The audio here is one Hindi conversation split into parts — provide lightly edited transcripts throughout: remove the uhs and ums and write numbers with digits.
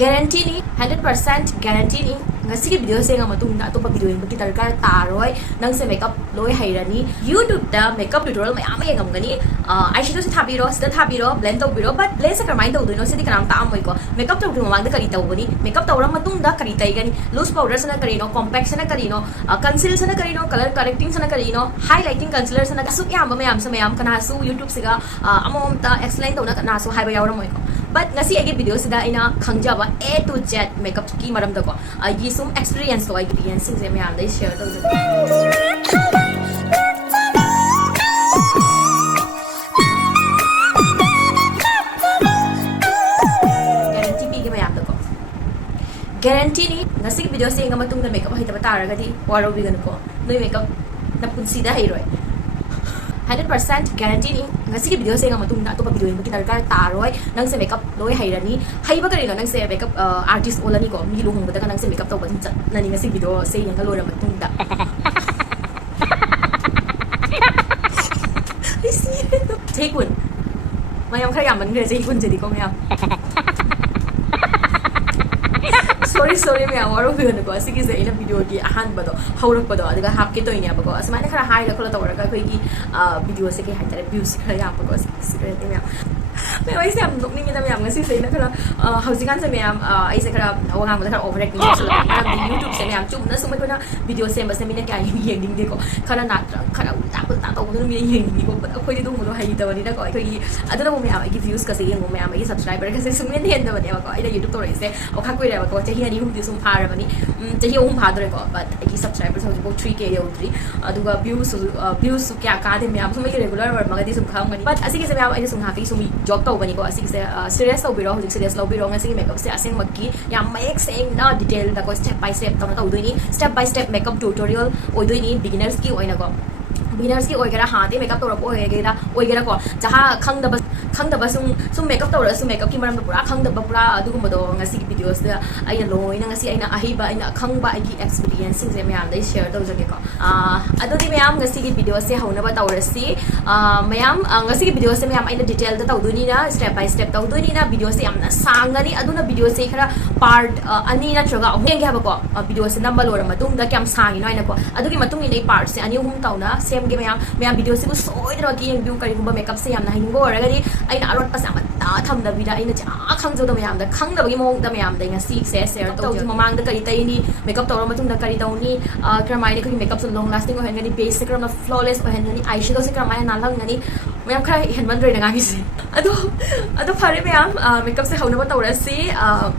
guarantee ni 100% guarantee ni ngasi video se nga matung na to pa video yung darkar taroi nang se makeup loi hairani YouTube da makeup tutorial mayam ay ngamgani eyeshadow se thabiro sida thabiro blend tawbiro but blend se karmai tawdu no sidi kanam ta amoi ko makeup tawdu mamang da kari tawbani makeup tawra matung da kari tai gani loose powder sana kari no compact sana kari no concealer sana kari no color correcting sana kari no highlighting concealer sana su yam mayam sa mayam kana su YouTube se ga amom ta explain tawna kana su haiba yawra moi ko but ngasi agi video sida ina khangjaba A to Z makeup ki maram da ko agi sum experience to experience sing se mayam dai share tawdu guarantee ni ngasi video se nga matung da makeup hita batara gadi waro bigan ko noi makeup na punsida hairoi 100% guarantee ni ngasi video se nga matung da to pa video yung darkar taroi nang se makeup loi hairani haiba kari no nang se makeup artist olani ko mi luhong bada nang se makeup to ba chat nani ngasi video se yang lora matung da take one mayam khayam man gre take one jadi ko mayam sorry मैं आवारों भी करने को ऐसे किसी इन वीडियो की आहान बतो हाउरक बतो अधिका हाफ के तो इन्हें आपको असमाने खरा हाई रखो तो वरका कोई की वीडियो से के हाई तरह व्यूज खरा आपको ऐसे करते हैं मैं वैसे हम लोग नहीं मिलता मैं आमगे सिर्फ इन्हें खरा हाउसिंग से मैं ऐसे खरा वहाँ मुझे खरा ओवरएक्ट नहीं चल रहा है मैं यूट्यूब से मैं आम चुप न सुमे को ना वीडियो से बस मैं क्या ये दिन देखो खरा नाट खरा उल्टा तो मुझे मैं ये दिन देखो कोई तो मुझे हाई तो नहीं ना कोई अदर वो मैं आमगे व्यूज का से ये मैं आमगे सब्सक्राइबर का से सुमे नहीं है तो बने वाको इधर यूट्यूब तो रही से और खाकोई रहा वाको चाहिए नहीं हूँ दिसुम फार बनी चाहिए हूँ फादर को but आई सब्सक्राइबर्स हो जो 3K या उतरी अदुगा views क्या कादे में आप सुमे के रेगुलर वर्ड मगदी सुम खाऊं बनी but ऐसे किसे मैं आप ऐसे सुम हाकी सुमी जॉब तो बनी को ऐसे किसे serious तो बिरो हो serious लो बिरो ऐसे मेकअप से ऐसे मक्की या मैं एक से ना डिटेल तक step by step तो उधर नहीं step by step makeup tutorial उधर नहीं beginners की ओइना को beginners की ओइगरा हाथे makeup तो रखो ओइगरा को जहाँ खंगदबा सुम मेकअप तौर सु मेकअप की मरम पूरा खंगदबा पूरा अदुगुमदो ngasi videos da aina loina ngasi aina ahiba aina khangba agi experience sing se mayam dai share tau jage ko adodi mayam ngasi ki video se hauna ba tawrasi mayam ngasi ki video se mayam aina detail da tawduni na step by step tawduni na video se yamna sangani aduna video se khara part ani na troga henge haba ko video se number lora matung da kyam sangi no aina ko adugi matung ni part se ani hum tauna same ge mayam video se ko soidra ki view kari gumba makeup se yamna hingo oragadi aina arot pas ama ta tham da vida aina cha khangjo da mayam da khang da bagi mong da mayam da ngasi se share to mamang da kari tai ni makeup to matung da kari tau ni kramai ni ko makeup so long lasting o hengani base se kramna flawless o hengani eyeshadow se kramai na lang ngani mayam khara henman roi na ngai se ado phare mayam makeup se hauna ba tawra si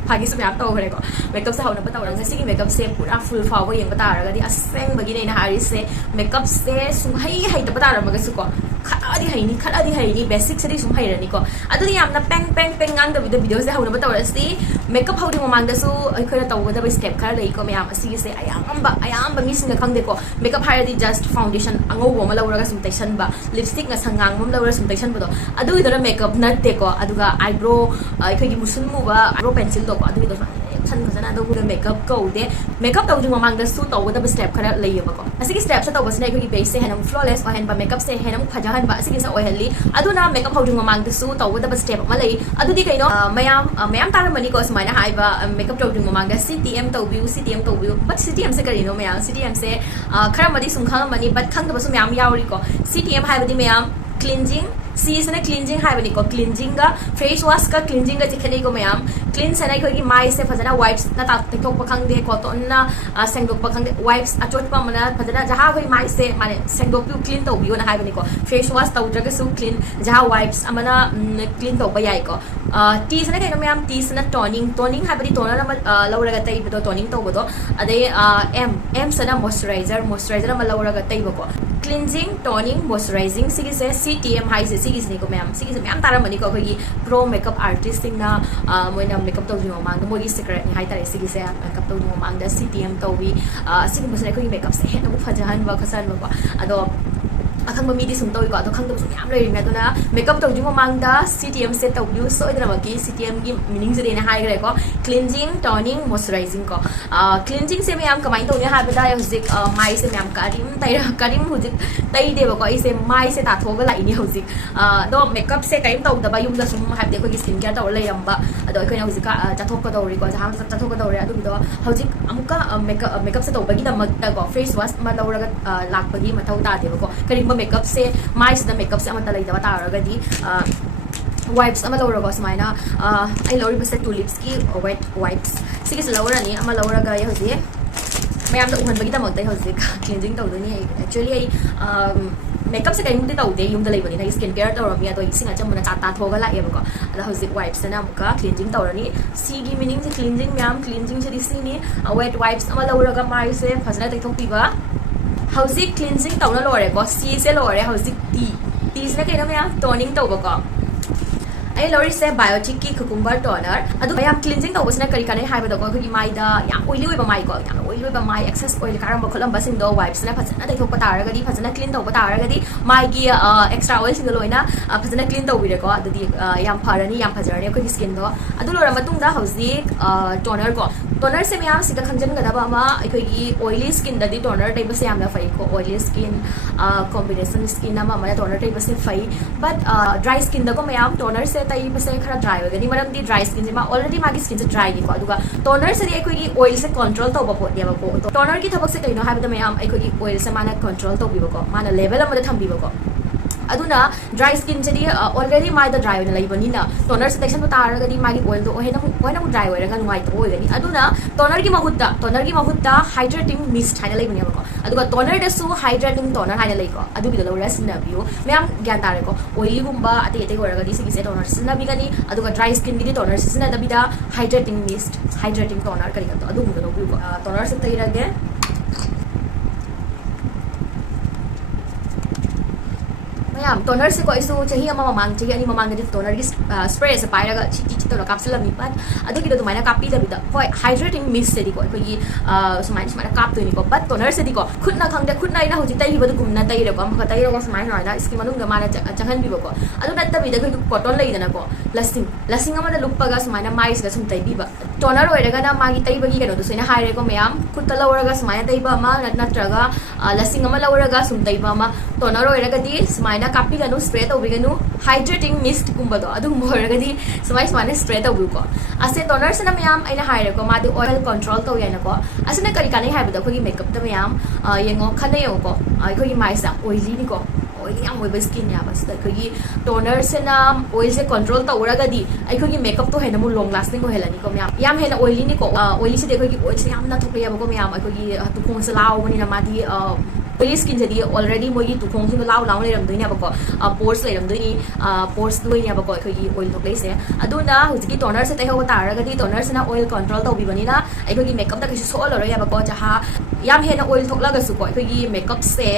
phagi su mayam to hore ko makeup se hauna ba tawra ngasi ki makeup se pura full fawa yeng ba tara ga di aseng bagi nei na hari se makeup se sung hai ta ba tara ma ga su ko khadi hai ni basic se di sum hai rani ko adu ni amna peng ngang da video se hauna ba tawra si makeup how di mamang da su ai khara taw ga da step khara dei ko mayam asi se ayam ba mi singa khang de ko makeup hai di just foundation ango bo ma lawra ga sum taisan ba lipstick na sangang mom lawra sum taisan ba do adu idara makeup na de ko adu ga eyebrow ai khagi musun mu ba eyebrow pencil do ko adu do chen khana do ga makeup ko de makeup taw di mamang da su taw ga da step khara lei ba ko asi ki step sa taw ba sne khagi base se hanam flawless o hen ba makeup se hanam khajahan ba asi ki sa oil li adu na makeup how di mamang da su taw ga da step ma lei adu di kai no mayam tar mani ko smaina hai ba makeup taw di mamang da CTM taw view but CTM se kari no mayam CTM se khara madi sum khang mani but khang da ba su mayam yauri ko CTM hai ba di mayam cleansing सी इसने क्लींजिंग है बनी को क्लींजिंग का फेस वॉश का क्लींजिंग का जिखने को मैं आम क्लींस है ना कोई माई से फजना वाइप्स ना ताकत तो पखंग दे को तो ना सेंगडो पखंग दे वाइप्स अचोट पा मना फजना जहाँ कोई माई से माने सेंगडो क्यों क्लीन तो बियो ना है बनी को फेस वॉश तो उधर के सु क्लीन जहाँ वाइप्स अमना क्लीन तो बयाई को टी से ना कहीं में आम टी से ना टोनिंग है बनी टोनर ना लौरा गता ही बतो टोनिंग तो बतो अदे एम से ना मॉइस्चराइजर ना लौरा गता ही बको क्लींजिंग टोनिंग मॉइस्चराइजिंग सिगी से CTM हाई से सिगी से को मैम सिगी से मैम तारा मनी को कोई प्रो मेकअप आर्टिस्ट सिंग ना मोइना मेकअप तो जो मांग मोगी सीक्रेट नि हाई तारे सिगी से मेकअप तो जो मांग दा CTM तो भी सिगी मुझे कोई मेकअप से है तो फजहन व खसन व अदो ꯑꯈꯪꯕ ꯃꯤꯗꯤ ꯁꯨꯝ ꯇꯧꯏꯀꯣ ꯑꯗꯣ ꯈꯪꯗꯕꯁꯨ ꯃꯌꯥꯝ ꯂꯩꯔꯤꯅꯦ ꯑꯗꯨꯅ ꯃꯦꯀꯞ ꯇꯧꯗ꯭ꯔꯤ ꯃꯃꯥꯡꯗ CTM ꯁꯦ ꯇꯧꯕꯤꯌꯨ ꯁꯣꯏꯗꯅꯃꯛꯀꯤ CTMꯒꯤ ꯃꯤꯅꯤꯡꯁꯤꯗꯩꯅ ꯍꯥꯏꯈ꯭ꯔꯦꯀꯣ ꯀ꯭ꯂꯤꯟꯖꯤꯡ ꯇꯣꯅꯤꯡ ꯃꯣꯏꯁꯆꯔꯥꯏꯖꯤꯡ ꯀꯣ ꯀ꯭ꯂꯤꯟꯖꯤꯡꯁꯦ ꯃꯌꯥꯝ ꯀꯃꯥꯏꯅ ꯇꯧꯅꯤ ꯍꯥꯏꯕꯗ ꯍꯧꯖꯤꯛ ꯃꯥꯏꯁꯦ ꯃꯌꯥꯝ ꯀꯔꯤꯝ ꯍꯧꯖꯤꯛ ꯇꯩꯗꯦꯕꯀꯣ ꯑꯩꯁꯦ ꯃꯥꯏꯁꯦ ꯇꯥꯊꯣꯛꯑꯒ ꯂꯥꯛꯏꯅꯤ ꯍꯧꯖꯤꯛ ꯑꯗꯣ ꯃꯦꯀꯞꯁꯦ ꯀꯔꯤꯝ ꯇꯧꯗꯕ ꯌꯨꯝꯗ ꯁꯨꯝ ꯍꯥꯏꯕꯗꯤ ꯑꯩꯈꯣꯏꯒꯤ ꯁ꯭ꯀꯤꯟ ꯀꯦꯌꯔ ꯇꯧꯔ ꯂꯩꯔꯝꯕ ꯑꯗꯣ ꯑꯩꯈꯣꯏꯅ ꯍꯧꯖꯤꯛ ꯆꯠꯊꯣꯛꯀꯗꯧꯔꯤꯀꯣ ꯖꯍꯥꯡ ꯆꯠꯊꯣꯛꯀꯗꯧꯔꯦ ꯑꯗꯨꯒꯤꯗꯣ ꯍꯧꯖꯤꯛ ꯑꯃꯨꯛꯀ ꯃꯦꯀꯞꯁꯦ ꯇꯧꯕꯒꯤꯗꯃꯛꯇꯀꯣ ꯐꯦꯁ ꯋꯥꯁ ꯑꯃ ꯂꯧꯔꯒ ꯂꯥꯛꯄꯒꯤ ꯃꯊꯧ ꯇꯥꯗꯦꯕꯀꯣ ꯀꯔꯤꯒꯨꯝꯕ ꯃꯦꯀꯞꯁꯦ ꯃꯥꯏꯁꯤꯗ ꯃꯦꯀꯞꯁꯦ ꯑꯃꯠꯇ ꯂꯩꯇꯕ ꯇꯥꯔꯒꯗꯤ wipes ama laura ko sumaina ai lauri base tulips ki wet wipes sige se laura ni ama laura ga hoji mayam da uhan bagi da mak dai hoji cleansing tawdo ni actually ai makeup se kai mudi tawde yum da leibani na skin care tawra mi ado isinga chamuna cha ta thoga la eba ko ada hoji wipes na muka cleansing tawrani si gi meaning se cleansing mayam cleansing se disi ni wet wipes ama laura ga mai se phasana tai thok piba hoji cleansing tawna lore ko si se lore hoji t se kai na me toning tawba ko ai lori se biotic ki cucumber toner adu ayam cleansing tawba sina kari kanai haiba da ko ki mai da yam oily oiba mai ko yam oily oiba mai excess oil karam bakholam basing do wipes na phasana dai thokpa taraga di phasana clean tawba taraga di mai gi extra oil sing loina phasana clean tawbi re ko adu di yam pharani yam phajarani ko skin do adu lora matung da hausi toner se miyam siga khangjan ga da ba ma ai gi oily skin da di toner dai ba se yam na fai ko oily skin combination skin na ma toner dai ba se fai but dry skin da ko miyam toner se tai base khara dry ogani maram di dry skin ma already magi skin se dry ni ko aduga toner se ai gi oil se control tawba po dia ba ko toner ki thabak se kaino haibda mayam ai gi oil se mana control tawbi ba ko mana level amada thambi ba ko aduna dry skin jadi already mai da dry na laibani na toner se section ta ra gadi magi oil do hena dry oil ga nuai to gani aduna toner ki mahutta hydrating mist haina laibani ba ko aduga toner da su hydrating toner haina lai ko adu bi do rest na view mayam gyan tare ko oily gumba ate ora gadi se se toner se na bi gani aduga dry skin gi toner se na da bi da hydrating mist hydrating toner kari ga to adu mu do bi ko toner se tai ra ge mayam toner se ko isu chahi ama mamang chahi ani mamang de toner gi spray se pai raga chi chi to capsule mi pat adu gi do maina kapi da bida hoi hydrating mist se di ko gi sumaina kap to ni ko but toner se di ko khutna khangde khutna ina hoji tai hi badu gumna tai ra ko ma tai ra ko sumaina da skin manung ga mana changan bi ko adu natta bi da gi cotton lai dana ko lasting ama da luppa ga sumaina mais ga sum tai bi ba toner oi raga na magi tai bagi ga do soina hai re ko mayam khutta laura ga sumaina tai ba ma natraga lasting ama laura ga sum tai ba ma toner oi raga di sumaina kapi ganu spray to biganu hydrating mist gumba do adu morga di sumaina spray to ko ase toner se na mayam aina hai re ko ma di oil control to yana ko asina kari kanai hai ba ko gi makeup ta mayam yengo khane yo ko ko gi mai sa oily ni ko oily am oil skin ya bas ko gi toner se na oil se control to ura ga di ko gi makeup to hena mu long lasting ko helani ko yam hena oily ni ko oily se de ko gi oil se yam na thok ya ko mayam ko gi tu khong se lao ni na ma di oily skin jadi already moi tu khong sin lao lao le ram doi na ba ko pores le ram doi ni pores doi ni ba ko gi oil thok le se aduna hujiki toner se tai ho ta ra ga di toner se na oil control to bi bani na ko gi makeup ta ki so lo ya ba ko jaha yam hena oil thok la ga su ko gi makeup se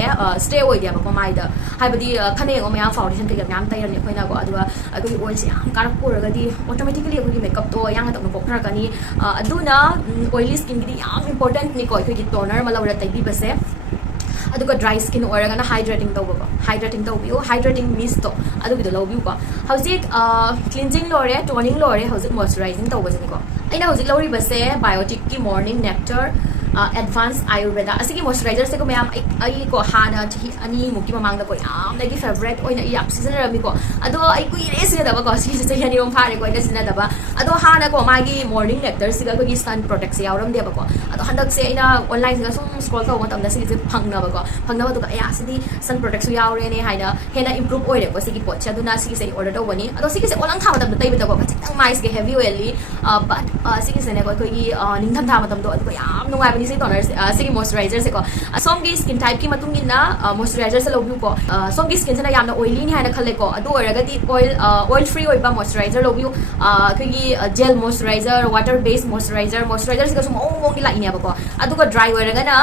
stay oi dia ba ko mai da hai ba di khane ngo ma foundation ke ga yam tai ra ni ko na ko adua ko gi oil se yam kar ko ra ga di automatically ko gi makeup to yang ta ko khra ka ni aduna oily skin gi yam important ni ko gi toner ma la ra tai bi ba se aduga dry skin oraga na hydrating tawbiyo hydrating mist to adugi do lawbiyo ko hauzik cleansing lore toning lore hauzik moisturizing tawbasini ko aina hauzik lawri base biotic ki morning nectar advanced ayurveda asigi moisturizer se ko mayam ai ko hana chi ani muki mamang da ko yam lagi favorite oina yap season rami ko ado ai ku ire sina da ba ko si se yani rom phare ko ida sina da ba ado hana ko magi morning nectar siga ko gi sun protect se yawram de ba ko ado handak se ina online se sum scroll taw matam da sigi se phangna ba ko phangna ba to ya sidi sun protect su yawre ne haina hena improve oire ko sigi pot cha duna sigi se order daw bani ado sigi se olang tha matam da tai ba ko chitang mais ge heavy oily but sigi se ne ko gi ningtham tha matam do ado yam nungai bani se toner sigi moisturizer se ko somgi skin type ki matung in na moisturizer se lobu ko somgi skin se na yamna oily ni haina khale ko adu oraga di oil free oiba moisturizer lobu gi gel moisturizer water based moisturizer se ko sum ong la inya ba ko adu ko dry oraga na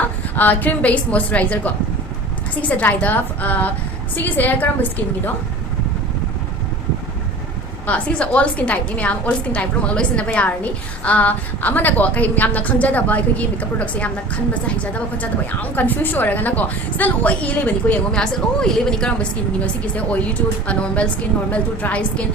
cream based moisturizer ko sigi se dry da sigi se karam skin gi do ꯁꯤꯒꯤꯁꯦ all skin type ꯅꯤ ꯃꯌꯥꯝ all skin type ꯄꯨꯝꯅꯃꯛ ꯂꯣꯏꯁꯤꯟꯅꯕ ꯌꯥꯔꯅꯤ ꯑꯃꯅꯀꯣ ꯀꯩ ꯌꯥꯝꯅ ꯈꯪꯖꯗꯕ ꯑꯩꯈꯣꯏꯒꯤ ꯃꯦꯀꯞ ꯄ꯭ꯔꯣꯗꯛꯁꯦ ꯌꯥꯝꯅ ꯈꯟꯕꯁꯦ ꯍꯩꯖꯗꯕ ꯈꯣꯠꯆꯗꯕ ꯌꯥꯝ ꯀꯟꯐ꯭ꯌꯨꯁ ꯑꯣꯏꯔꯒꯅꯀꯣ ꯁꯤꯗ ꯂꯣꯏ ꯏ ꯂꯩꯕꯅꯤꯀꯣ ꯌꯦꯡꯉꯣ ꯃꯌꯥꯝꯁꯦ ꯂꯣꯏ ꯏ ꯂꯩꯕꯅꯤ ꯀꯔꯝꯕ ꯁ꯭ꯀꯤꯟꯒꯤꯅꯣ ꯁꯤꯒꯤꯁꯦ oily to normal skin normal to dry skin